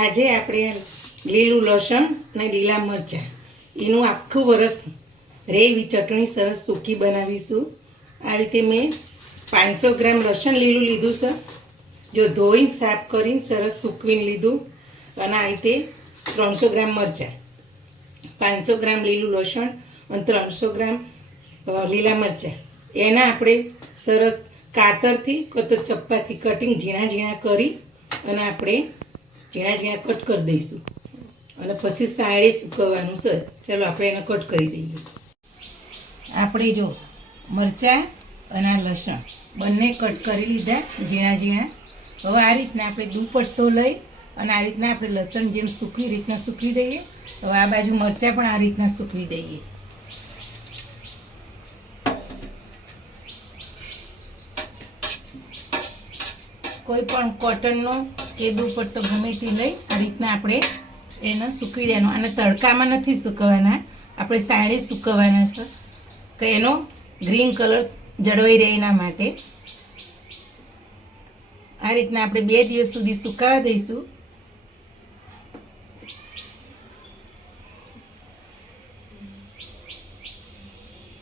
આજે આપણે લીલું લસણ અને લીલા મરચાં એનું આખું વરસ રહે એવી ચટણી સરસ સૂકી બનાવીશું. આ રીતે મેં 500 ગ્રામ લસણ લીલું લીધું છે. જો ધોઈને સાફ કરીને સરસ સૂકવીને લીધું. અને આ રીતે 300 ગ્રામ મરચાં, 500 ગ્રામ લીલું લસણ અને 300 ગ્રામ લીલા મરચાં એના આપણે સરસ કાતરથી તો ચપ્પાથી કટિંગ ઝીણા ઝીણા કરી અને આપણે ઝીણા ઝીણા કટ કરી દઈશું. અને પછી સાળે સૂકવવાનું છે. ચાલો આપણે એને કટ કરી દઈએ. આપણે જો મરચાં અને આ લસણ બંને કટ કરી લીધા ઝીણા ઝીણા. હવે આ રીતના આપણે દુપટ્ટો લઈ અને આ રીતના આપણે લસણ જેમ સૂકવી રીતના સૂકવી દઈએ. હવે આ બાજુ મરચાં પણ આ રીતના સૂકવી દઈએ. કોઈ પણ કોટનનો કે દુપટ્ટો ગમે તે લઈ આ રીતના આપણે એને સૂકવી દેવાનો. અને તડકામાં નથી સૂકવવાના, આપણે સાંજે સૂકવવાના છે કે એનો ગ્રીન કલર જળવાઈ રહે એના માટે. આ રીતના આપણે 2 દિવસ સુધી સુકાવા દઈશું.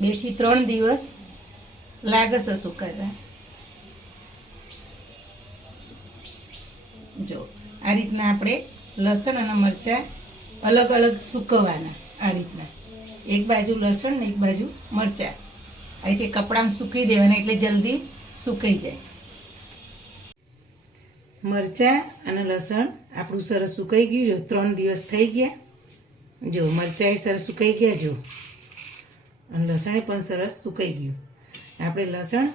બે થી 3 દિવસ લાગશે સુકાતા. જો આ રીતના આપણે લસણ અને મરચાં અલગ અલગ સૂકવવાના. આ રીતના એક બાજુ લસણ ને એક બાજુ મરચાં આ રીતે કપડામાં સૂકવી દેવાના એટલે જલ્દી સુકાઈ જાય. મરચાં અને લસણ આપણું સરસ સુકાઈ ગયું. જો 3 દિવસ થઈ ગયા. જો મરચાં સરસ સુકાઈ ગયા. જો અને લસણે પણ સરસ સુકાઈ ગયું. આપણે લસણ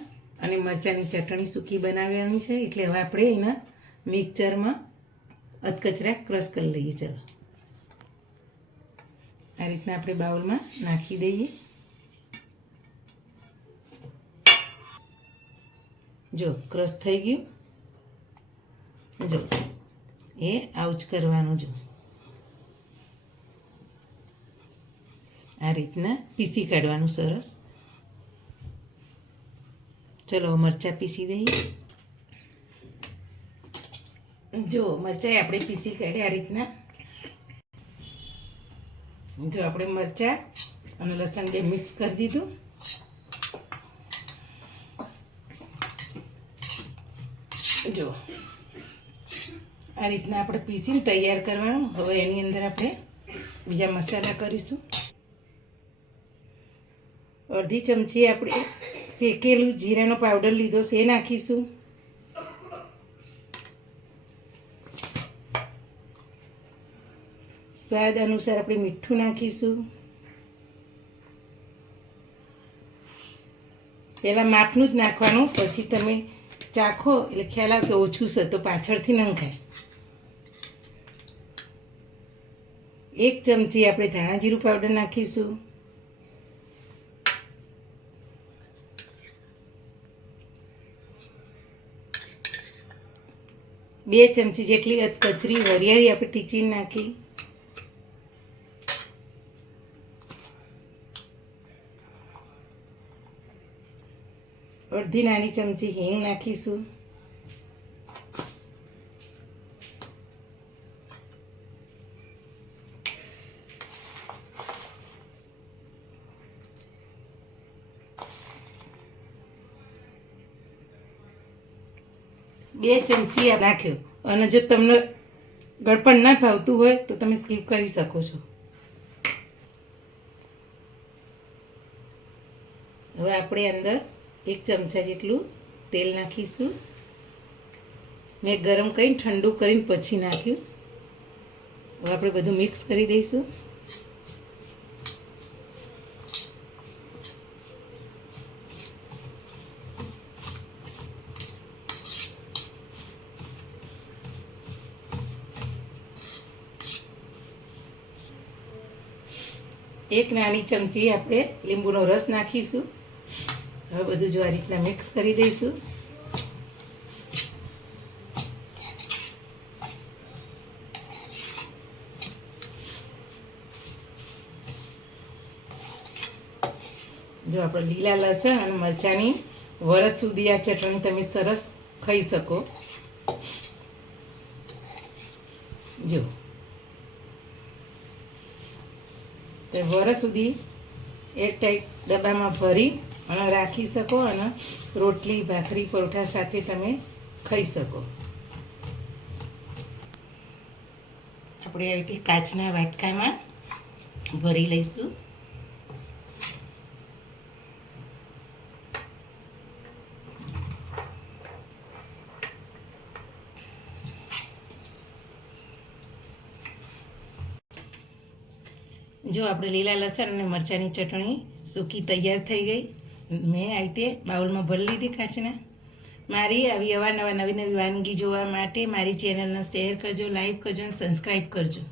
અને મરચાંની ચટણી સૂકી બનાવવાની છે એટલે હવે આપણે એના મિક્સરમાં અધકચરા ક્રશ કરી લઈએ. ચાલો આ રીતના આપણે બાઉલમાં નાખી દઈએ. જો ક્રશ થઈ ગયું. જો એ આવું જ કરવાનું. જો આ રીતના પીસી કાઢવાનું સરસ. ચલો મરચાં પીસી દઈએ. જો મરચાં આપણે પીસી કાઢ્યા આ રીતના. જો આપણે મરચાં અને લસણ બે મિક્સ કરી દીધું. જો આ રીતના આપણે પીસીને તૈયાર કરવાનું. હવે એની અંદર આપણે બીજા મસાલા કરીશું. અડધી ચમચી આપણે શેકેલું જીરાનો પાવડર લીધો છે એ નાખીશું. સ્વાદ અનુસાર આપણે મીઠું નાખીશું. પહેલાં માપનું જ નાખવાનું, પછી તમે ચાખો એટલે ખ્યાલ આવે કે ઓછું છે તો પાછળથી ન ખાય. 1 ચમચી આપણે ધાણા જીરું પાવડર નાખીશું. બે ચમચી જેટલી કચરી વરિયાળી આપણે ટીચીને નાખી. અડધી નાની ચમચી હિંગ નાખીશું. બે ચમચી આ નાખ્યો. અને જો તમને ગળપણ ના ભાવતું હોય તો તમે સ્કીપ કરી શકો છો. હવે આપણે અંદર 1 ચમચા જેટલું તેલ નાખીશું. મેં ગરમ કરીને ઠંડુ કરીને પછી નાખ્યું. હવે આપણે બધું મિક્સ કરી દઈશું. એક નાની ચમચી આપણે લીંબુનો રસ નાખીશું. હવે બધું જો આ રીતના મિક્સ કરી દઈશું. જો આપણે લીલા લસણ અને મરચાંની વરસ સુધી આ ચટણી તમે સરસ ખાઈ શકો. જો તો વરસ સુધી એરટાઈટ ડબ્બામાં ભરી અને રાખી શકો અને રોટલી ભાખરી પરોઠા સાથે તમે ખાઈ શકો. આપણે આવી રીતે કાચના વાટકામાં ભરી લઈશું. જો આપણે લીલા લસણ અને મરચાંની ચટણી સૂકી તૈયાર થઈ ગઈ. મેં આ રીતે બાઉલમાં ભરી લીધી કાચના. મારી આવી અવારનવાર નવી નવી વાનગી જોવા માટે મારી ચેનલને શેર કરજો, લાઈક કરજો અને સબસ્ક્રાઈબ કરજો.